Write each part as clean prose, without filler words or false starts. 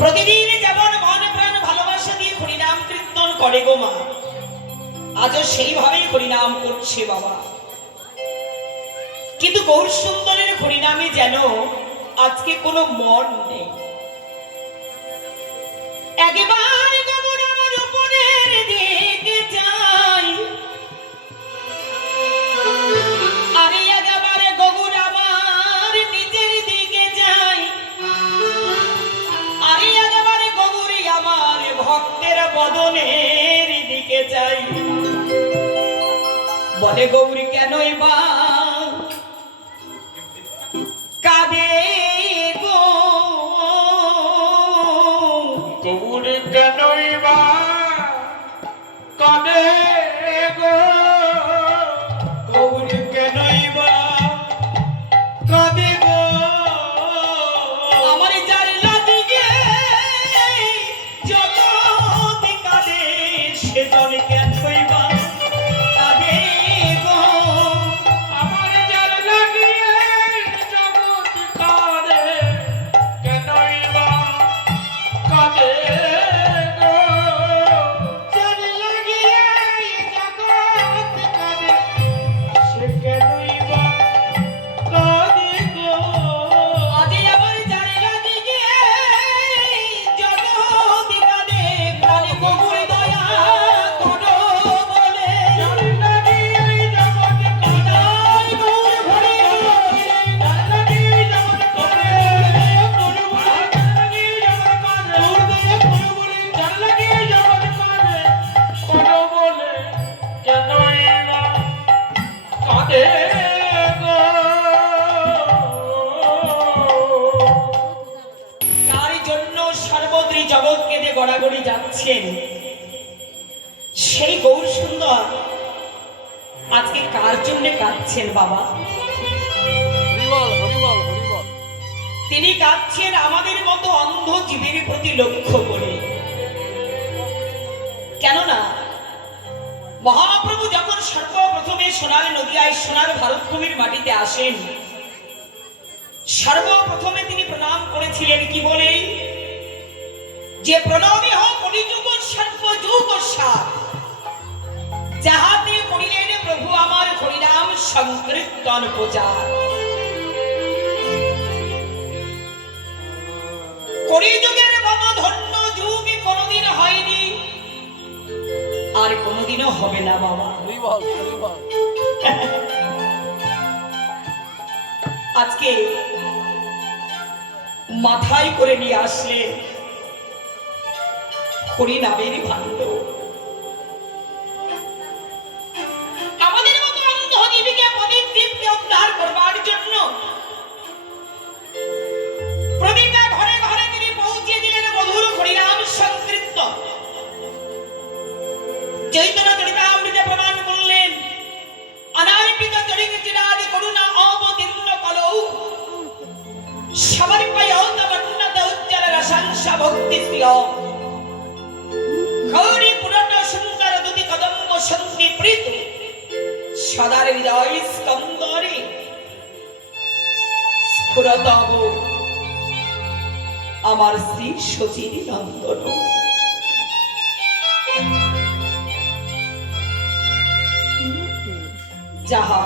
প্রতিদিন যেমন মন প্রাণ ভালোবাসা দিয়ে হরিনাম কীর্তন করে গো মা, আজও সেইভাবেই হরিনাম করছে বাবা। কিন্তু গৌর সুন্দরের হরিনামে যেন আজকে কোনো মন নেই। একবার গৌর আমার উপরের দিকে যাই, আরে একবার গৌর আমার নিজের দিকে যাই, আরে একবার গৌর আমার ভক্তের বদনের দিকে যাই। বলে গৌরী কেনই বা কাঁদে গো, গৌর কেনই বা কাঁদে গো, গৌর কেনই বা কাঁদে গো। আমার যার লাগিয়ে জগৎ কাঁদে, সেজন কেনই বা কাঁদে গো। আমার যার লাগিয়ে জগৎ কাঁদে, কেনই বা কাঁদে গো। যার লাগিয়ে জগৎ কাঁদে, সে কেনই বা কাঁদে গো। আজে আমার যার লাগিয়ে জগৎ কাঁদে, প্রাণে গৌর দয়া করো বলে। যার লাগিয়ে জগৎ কাঁদে, গৌর ঘরে যার লাগিয়ে জগৎ কাঁদে, গৌর বলে। যার লাগিয়ে জগৎ কাঁদে, গৌর বলে। যার লাগিয়ে জগৎ কাঁদে, গৌর বলে। কেনই বা কাঁদে গো। তার জন্য সর্বত্রই জগৎ কেঁদে গড়াগড়ি যাচ্ছেন সেই গৌর সুন্দর আজকে কার জন্য কাঁদছেন বাবা? হরিবল হরিবল হরিবল। তিনি কাঁদছেন আমাদের মতো অন্ধ জীবের প্রতি লক্ষ্য করে। কেননা মহাপ্রভু যখন সর্বপ্রথমে সোনার নদিয়ায় সোনার ভারতভূমির মাটিতে আসেন, সর্বপ্রথমে তিনি প্রণাম করেছিলেন কি বলে? যে প্রণামী হোক কলিযুগ সর্বযুগ সার, যাহাতে করিলেন প্রভু আমার হরিনাম সংকীর্তন প্রচার। কলিযুগের মতো ধন্য যুগ কোনদিন হয়নি, আর কোনদিনও হবে না বাবা। হরিবল হরিবল। আজকে মাথায় করে নিয়ে আসলে হরিনামের ভাণ্ড। আমাদের মতো অন্ধ জীবীকে পদীপকে উদ্ধার করবার জন্য প্রতিটা ঘরে ঘরে তিনি পৌঁছে দিলেন মধুর হরিনাম সংকীর্তন। চৈতন্য চরিতামৃতে প্রমাণ করলেন, অনার্পিত চরিত চিরাদি করুণা অবতীর্ণ কলৌ সমর্পয় তব উন্নত উজ্জ্বল রসাংসা ভক্তি শ্রিয় গৌরী পুরট সুন্দর দুতি কদম্ব সন্ধি প্রীত সদার হৃদয় স্কন্দরে স্ফুরতব আমার শ্রী সচির নন্দন। যাহা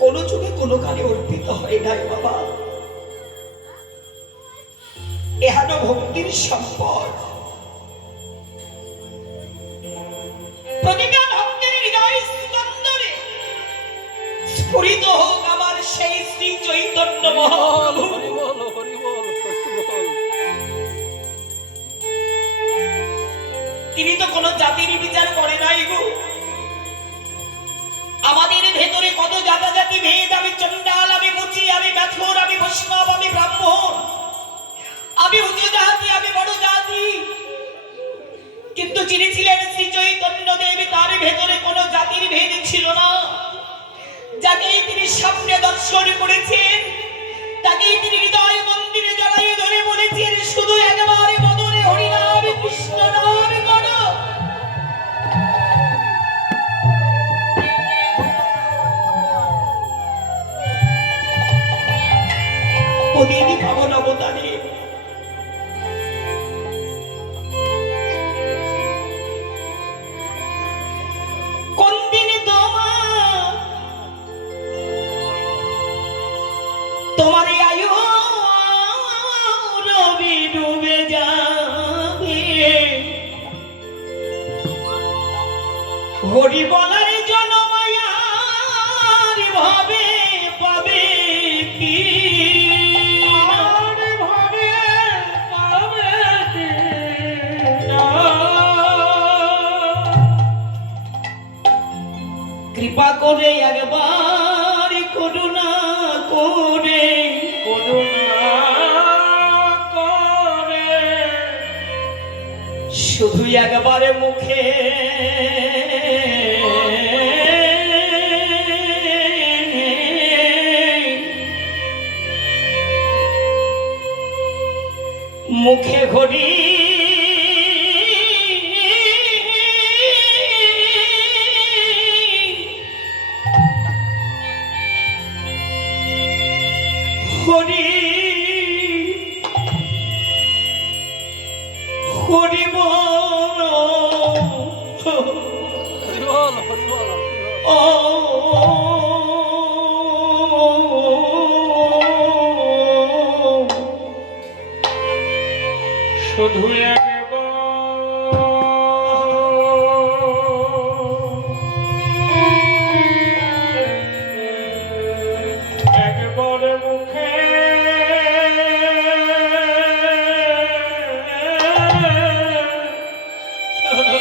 কোন যুগে কোন কালে অর্পিত হয় নাই বাবা, এহানো ভক্তির সম্পদ। প্রতিটা ভক্তের হৃদয় স্কন্দরে স্ফুরিত হোক আমার সেই শ্রী চৈতন্য মহাপ্রভু। হরিবল হরিবল হরিবল। তিনি তো কোন জাতির বিচার করে নাই গো। আমাদের ভেতরে কত জাতি ভেদ, আমি চন্ডাল, আমি মুচি, আমি ব্যথর, আমি বৈষ্ণব, আমি ব্রাহ্মণ, আমি উচ্চ জাতি, আমি বড় জাতি। কিন্তু যিনি ছিলেন শ্রী চৈতন্য দেব, তার ভেতরে কোন জাতির ভেদ ছিল না। যাকেই তিনি সামনে দর্শন করেছেন, তাকেই তিনি হৃদয় মন্দিরে জড়াইয়ে ধরে বলেছেন, শুধু একবারে বদনে হরিনাম কৃষ্ণ নাম করো। প্রতিদিন পাবন অবতারে হরি বলার জন মায়ার ভাবে পাবে কি আর ভাবে পাবে কি না। কৃপা করে একবার করুণা করে করুণা করে শুধু একবার মুখে মুখে ঘড়ি হরি হরি বল হরি বল হরি বল ও শুধু একবার মুখে হরি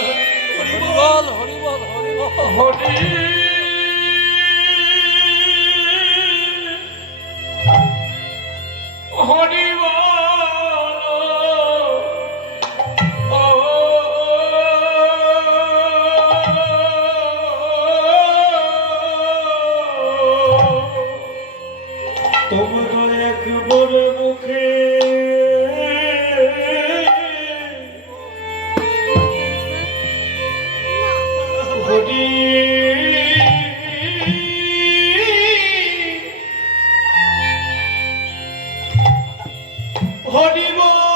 বল হরি বল হরি বল হরি হরি তোমরা একবার মুখে হরি হরি বল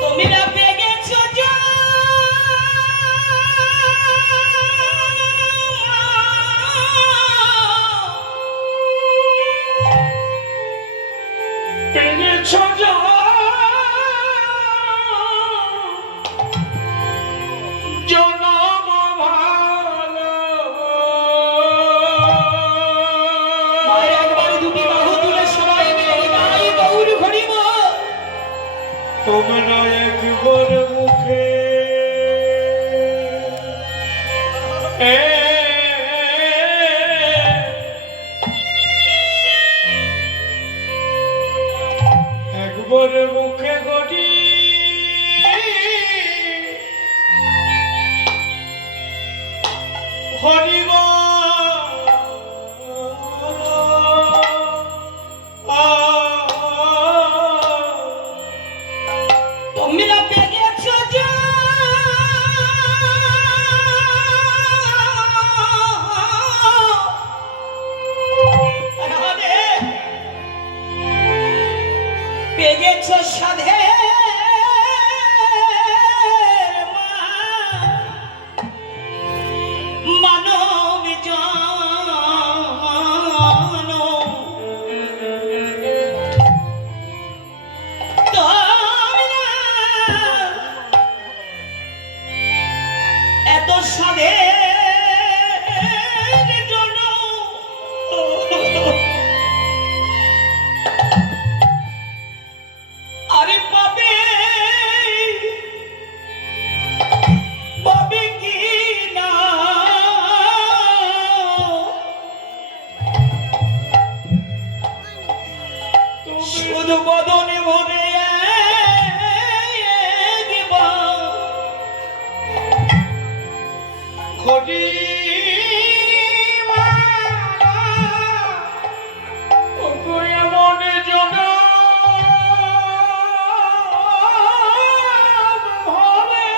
তুমি না পেয়েছো যা পেয়েছ জনম ভালো মায়ের একবার দুটি বাহু তুলে সবাই মিলে গাই গৌর হরি বল তোমরা একবার মুখে একবার মুখে গড়ি হরি তুমি না পেয়েছো যা পেয়েছো সাধে মানব জন এত সাধে আরে পাবে পাবে কি না শুধু বদনে ভরে হরি মনে জন ভরে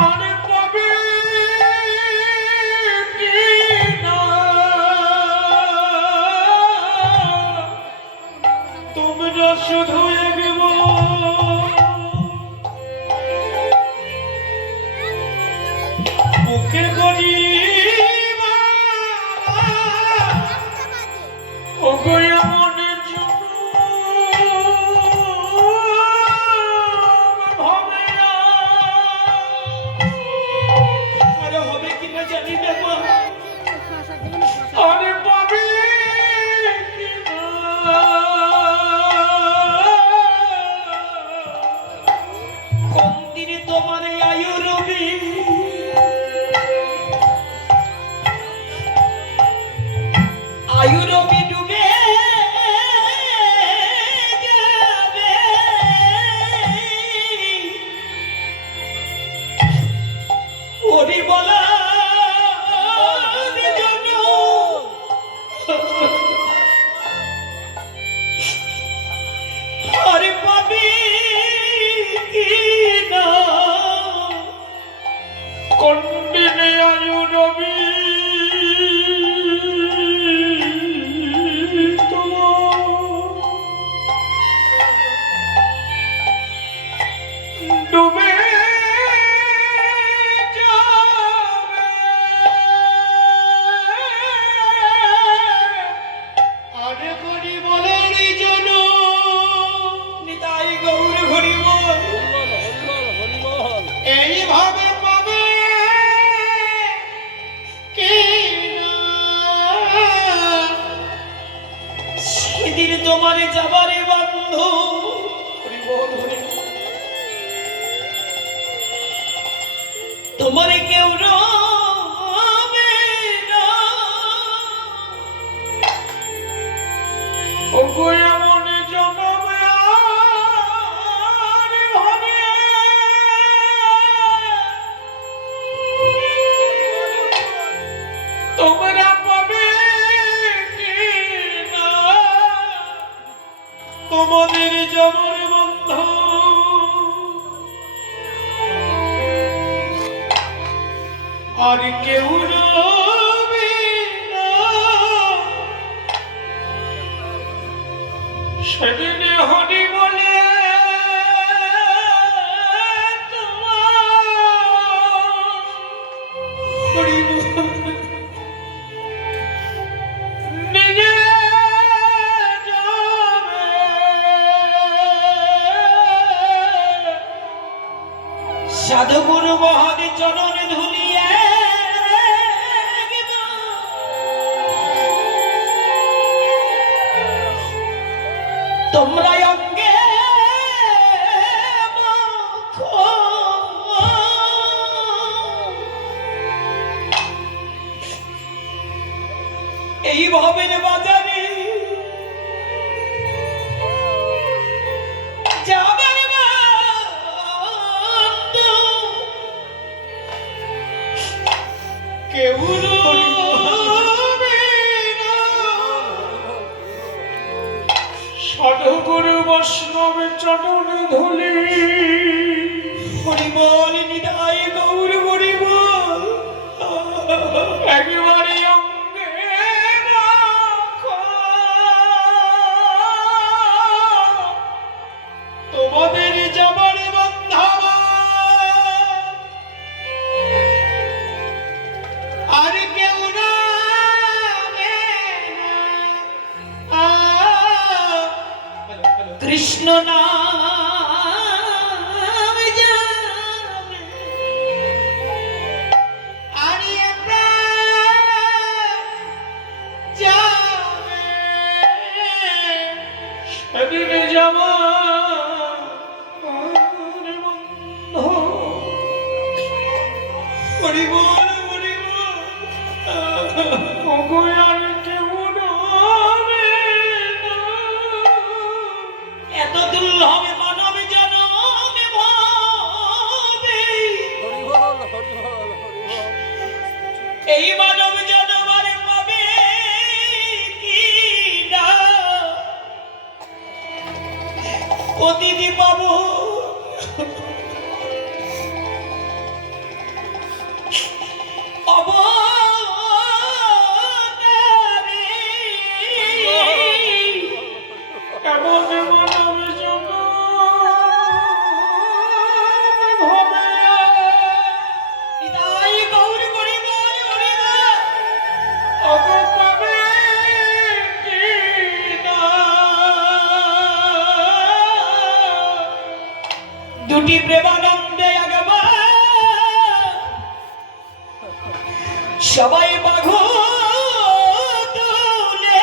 আরে পাবে কি না তোমরা শুধু মুখে করি আরে হবে কিনা জানি না মা। আরে পাবি কোন দিনে তোমার এই আয়ু রবি আয়ু রবি ডুবে যাবে। ওরে বলা আরে পাবি কি না কন্দিনে আয়ু রবি ডুবে আরে করি বলেন জন নিতাই গৌর হরি বল। এইভাবে পাবে কি না সেদিন তোমার যাবারে বন্ধু হরি বল হরি বল। তোমার কেউ রবে না। ওগো এমন জনমে আর হবে তোমরা পাবে কি না তোমাদের জবর বন্ধু আর কেউ রবে না সেদিনে হরি বলে হরি বল। নিজে যাবে সাধু গুরু মহান চরণ ধুলিয়ে তোমরা অঙ্গে মাখো। এই ভবের বাজারে যাবার বন্ধু কেউ রবে না সাধুগুরু বৈষ্ণব চরণ ধুলি হরি বল নিতাই গৌর হরি বল। একবারে অঙ্গে রাখো তোমাদের যাবার বন্ধবা আর কেউ রবে না কৃষ্ণ নাম যাবে আরে প্রাণ যাবে সেদিন যাওয়া হরি বল হরি বল। ওগো আর কেউ রবে না এত দুর্লভ মানব জনমে ভাবে এই মানব জনমারে পাবে কি না প্রতিদি পাবো এমন মানব জন্ম হবে নিতাই গৌর করি বল হরি বল। ওগো পাবে কি দুটি প্রেমানন্দে একবার সবাই বাঘু তুলে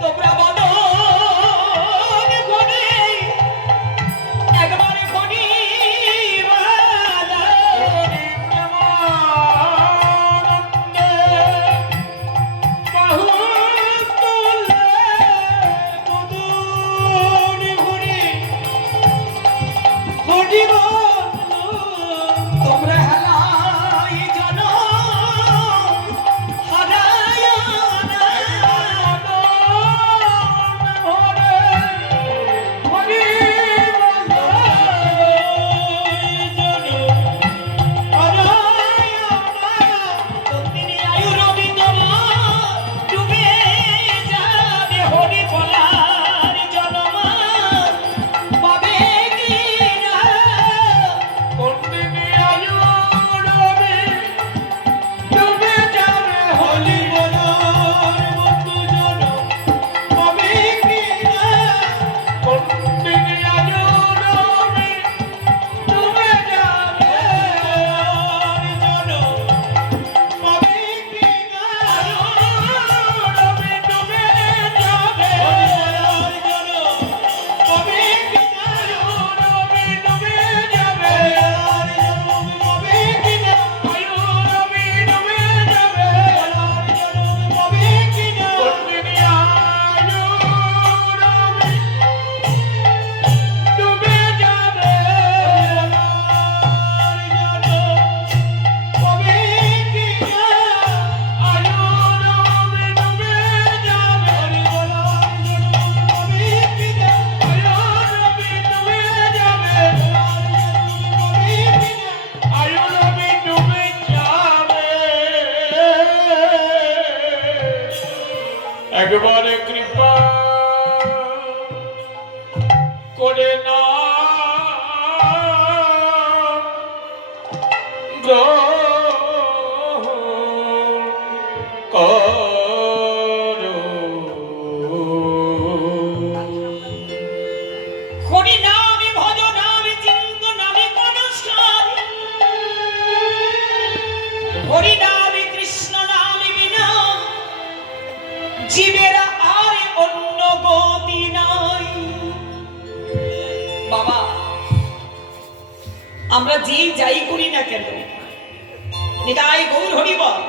তোমরা বদন করে একবার ঘড়ি তোমরা হেলাই জন হারায় না তন্দিনী আয়ু রবি তোমার ডুবে যাবে হরি ফলার জনমান পাবে কি না পণ্ডিনী আয়ু রবি ডুবে যাবে হলি বলার বন্ধু জন পাবে কি না পণ্ডিনী আয়ু রবি ডুবে যাবে হলি জন পাবে কি না রবি ডুবে যাবে হলি জন পাবে কি না রবি ডুবে যাবে হলি জন পাবে কি না রবি ডুবে যাবে হলি জন পাবে কি না পণ্ডিনী আয়ু রবি ডুবে যাবে হলি জন পাবে কি না আয়ু রবি ডুবে যাবে হলি জন পাবে কি না আয়ু রবি ডুবে যাবে হলি জন পাবে কি না আয়ু রবি ডুবে যাবে একবারে কৃপা করে না গ্রহণ করো হরি নামে ভজ নামে চিন্ত নামে মনস্কার হরি নামে কৃষ্ণ নামে বিনা জীবের আর অন্য গতি নাই বাবা আমরা যে যাই করি না কেন নিতাই গৌর হরি বল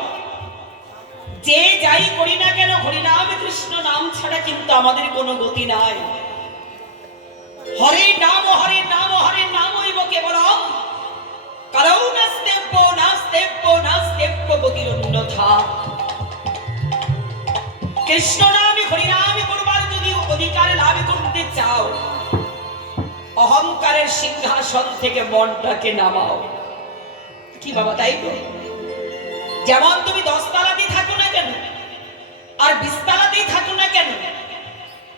যে যাই করি না কেন হরি নাম কৃষ্ণ নাম ছাড়া কিন্তু আমাদের কোনো গতি নাই হরে নাম হরে নাম হরে নামইব কেবলম কারৌ নাস্তেব্য গতির অন্যথা কৃষ্ণ নামে হরি নামে করবার যদি অধিকার লাভ করতে চাও অহংকারের সিংহাসন থেকে মনটাকে নামাও কি বাবা তাই তো যেমন তুমি 10 তলাতেই থাকো না কেন আর 20 তলাতেই থাকো না কেন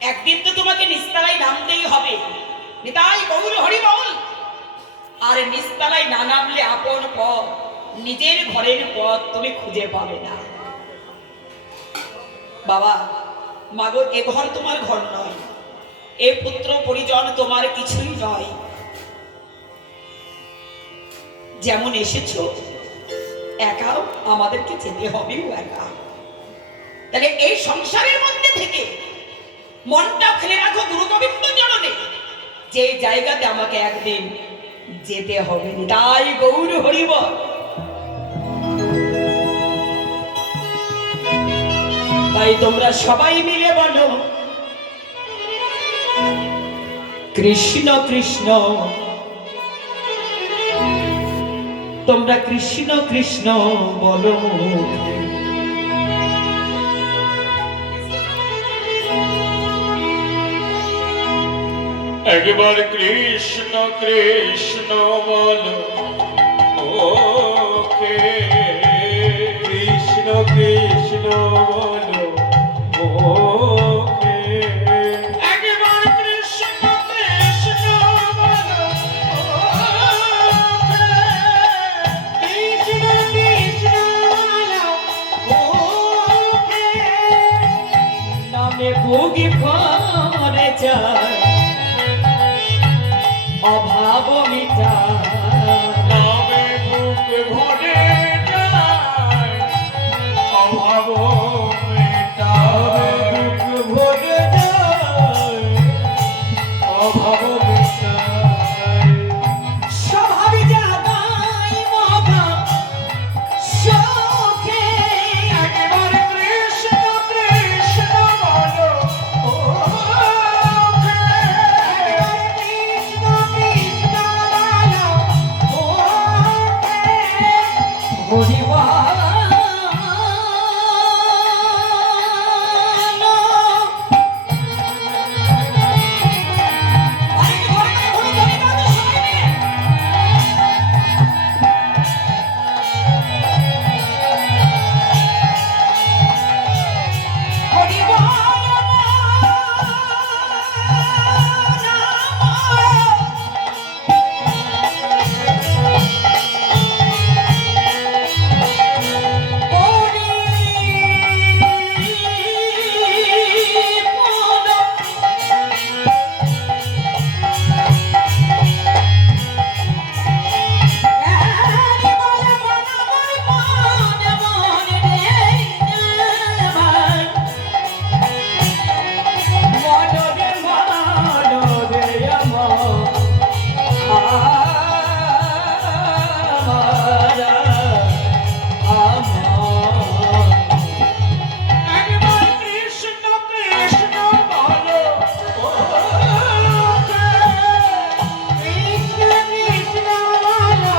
একদিন তো তোমাকে নিচতলায় নামতেই হবে নিতাই গৌর হরি বল আর নিচতলায় না নামলে আপন পথ নিজের ঘরের পথ তুমি খুঁজে পাবে না বাবা মাগো এ ঘর তোমার ঘর নয় এ পুত্র পরিজন তোমার কিছুই নয় যেমন এসেছো একাও আমাদেরকে যেতে হবেও একা তাহলে এই সংসারের মধ্যে থেকে মনটা ফেলে রাখো গুরু গোবিন্দ চরণে যে জায়গাতে আমাকে একদিন যেতে হবে তাই গৌর হরি বল তাই তোমরা সবাই মিলে বলো কৃষ্ণ কৃষ্ণ তোমরা কৃষ্ণ কৃষ্ণ বলো একবার কৃষ্ণ কৃষ্ণ বলো ওকে কৃষ্ণ কৃষ্ণ বলো ওকে একবার কৃষ্ণ কৃষ্ণ বলো ওকে কৃষ্ণ কৃষ্ণ বলো ওকে নামে ভোগী ভরে যায় অভাব মিটায়। নামে বুক ভরে যায় অভাব মেটায়। বুক ভরে যায় অভাব মেটায়। স্বভাবে জাগাই মহা সুখে। একবার কৃষ্ণ কৃষ্ণ বলো ওকে। কৃষ্ণ কৃষ্ণ বলো ওকে। হরিবল একবার কৃষ্ণ কৃষ্ণ বলো ওকে। কৃষ্ণ কৃষ্ণ বলো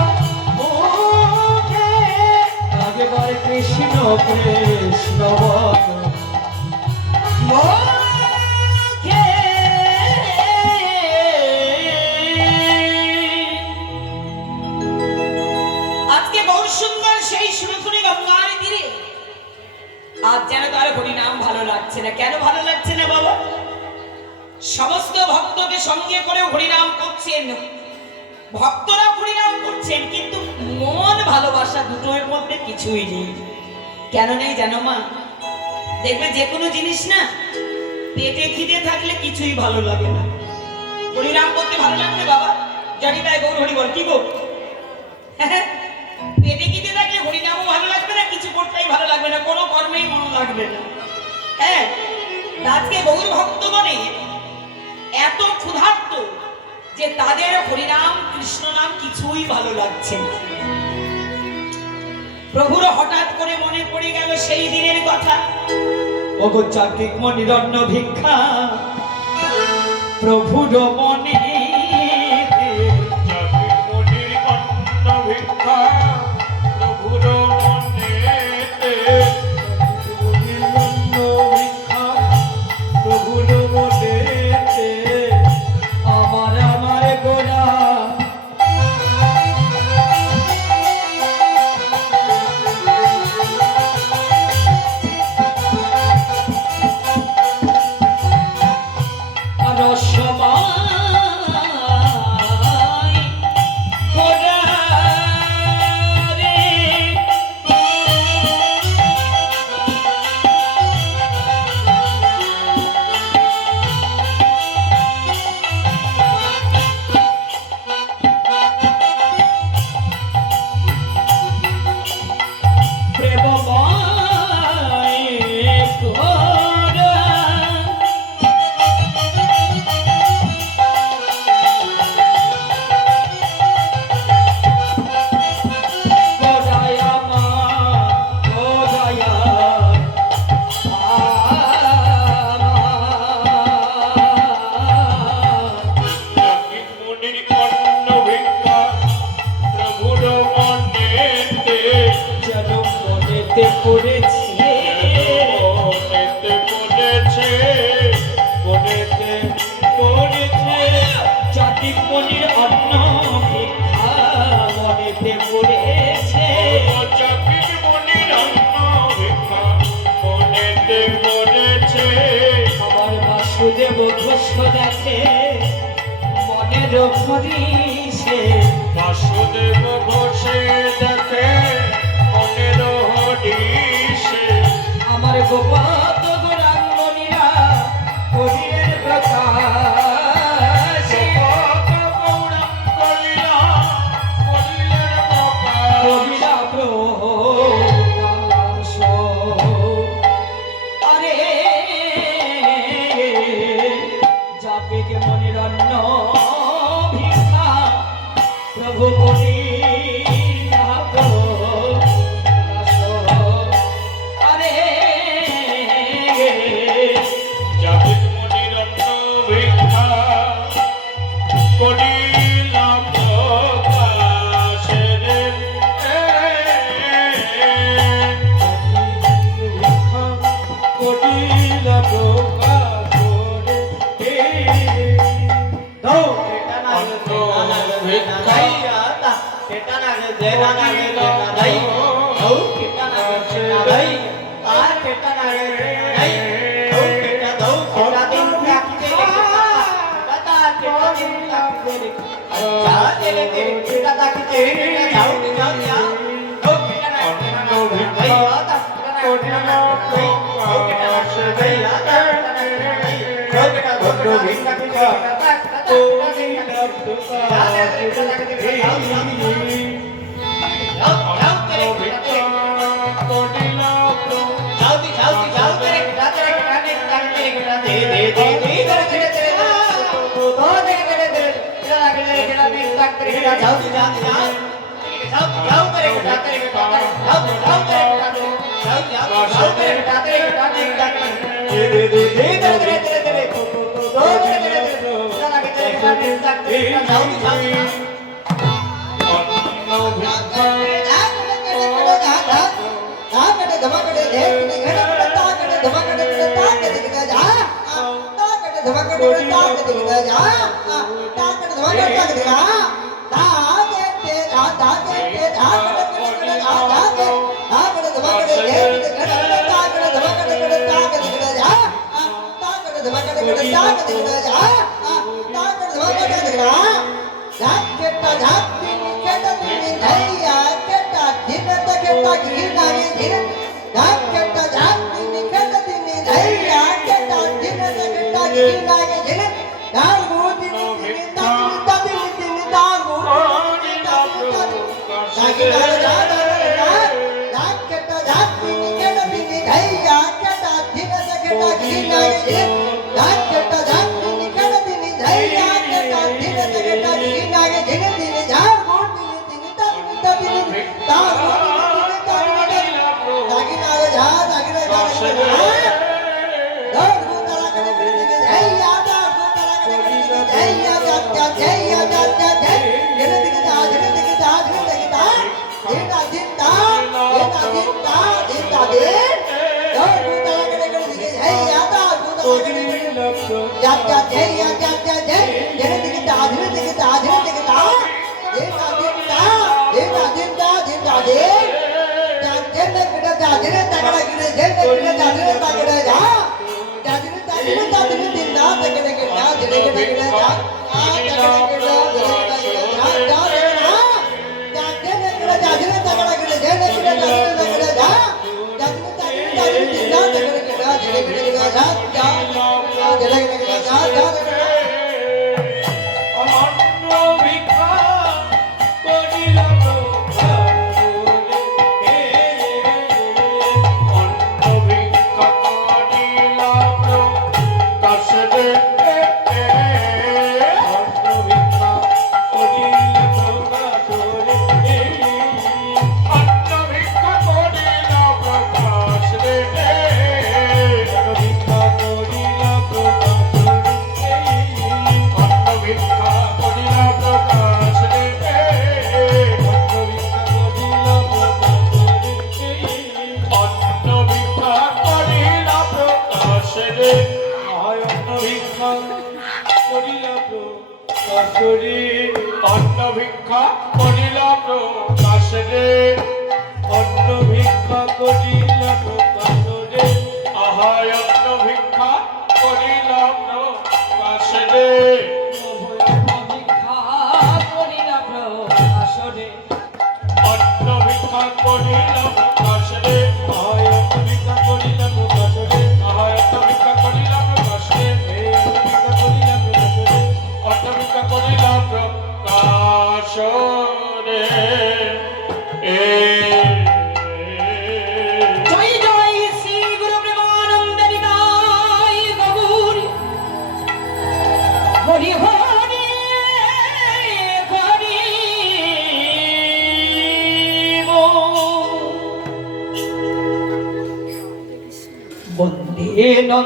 ওকে। একবার কৃষ্ণ কৃষ্ণ বলো ওকে। আজকে বহু সুন্দর সেই সুরধুনী গঙ্গার তীরে আজ যেন তার হরিনাম ভালো লাগছে না। কেন ভালো লাগছে না বাবা? সমস্ত ভক্তকে সঙ্গে করে হরিনাম করছেন, ভক্তরা হরিনাম করছেন, কিন্তু মন ভালোবাসা দুটোর মধ্যে কিছুই নেই। কেন নেই জানো মা? দেখবে যে কোনো জিনিস না পেটে খিদে থাকলে কিছুই ভালো লাগে না। হরিনাম করতে ভালো লাগবে বাবা? জানি তাই গৌর হরি বল কি গো? পেটে খিদে থাকলে হরিনামও ভালো লাগবে না, কিছু করতেই ভালো লাগবে না, কোনো কর্মেই মন লাগবে না। হ্যাঁ, আজকে গৌর ভক্তগণে এত ক্ষুধার্ত যে তাদের হরিনাম কৃষ্ণ নাম কিছুই ভালো লাগছে না। প্রভুর হঠাৎ করে মনে পড়ে গেল সেই দিনের কথা। ওগো চাকরিক মনির অন্ন ভিক্ষা প্রভুর মনে। জাতির মনির অন্ন ভিক্ষা প্রভুর মনেতে। জাতির মনির অন্ন ভিক্ষা প্রভুর মনেতে। আমার আমার গোরা রসমাই গোরা রে। প্রেমময় গোরা জাতির মনির অন্ন ভিক্ষা প্রভুর মনেতে। মনেতে পড়েছে মনেতে পড়েছে। মনেতে পড়েছে। জাতি মনির অন্ন ভিক্ষা মনেতে পড়েছে। জাতির মনির অন্ন ভিক্ষা মনেতে পড়েছে। আমার বাসুদেব ঘোষ দেখে মনের হরিষে। বাসুদেব ঘোষে দেখে মনের হরিষে। আমার গোপাত গৌরাঙ্গনীরা হরির প্রকাশ। গোপাল গৌরাঙ্গনীরা মনিরন্ন ভিক্ষা প্রভু করি আরে জাগিত মনির অন্ন ভিক্ষা করিলাম প্রকাশে রে। ভিক্ষা করিলাম প্রকাশে রে। দাও অন্ন ভিক্ষা করিলাম প্রকাশে রে। অন্ন ভিক্ষা করি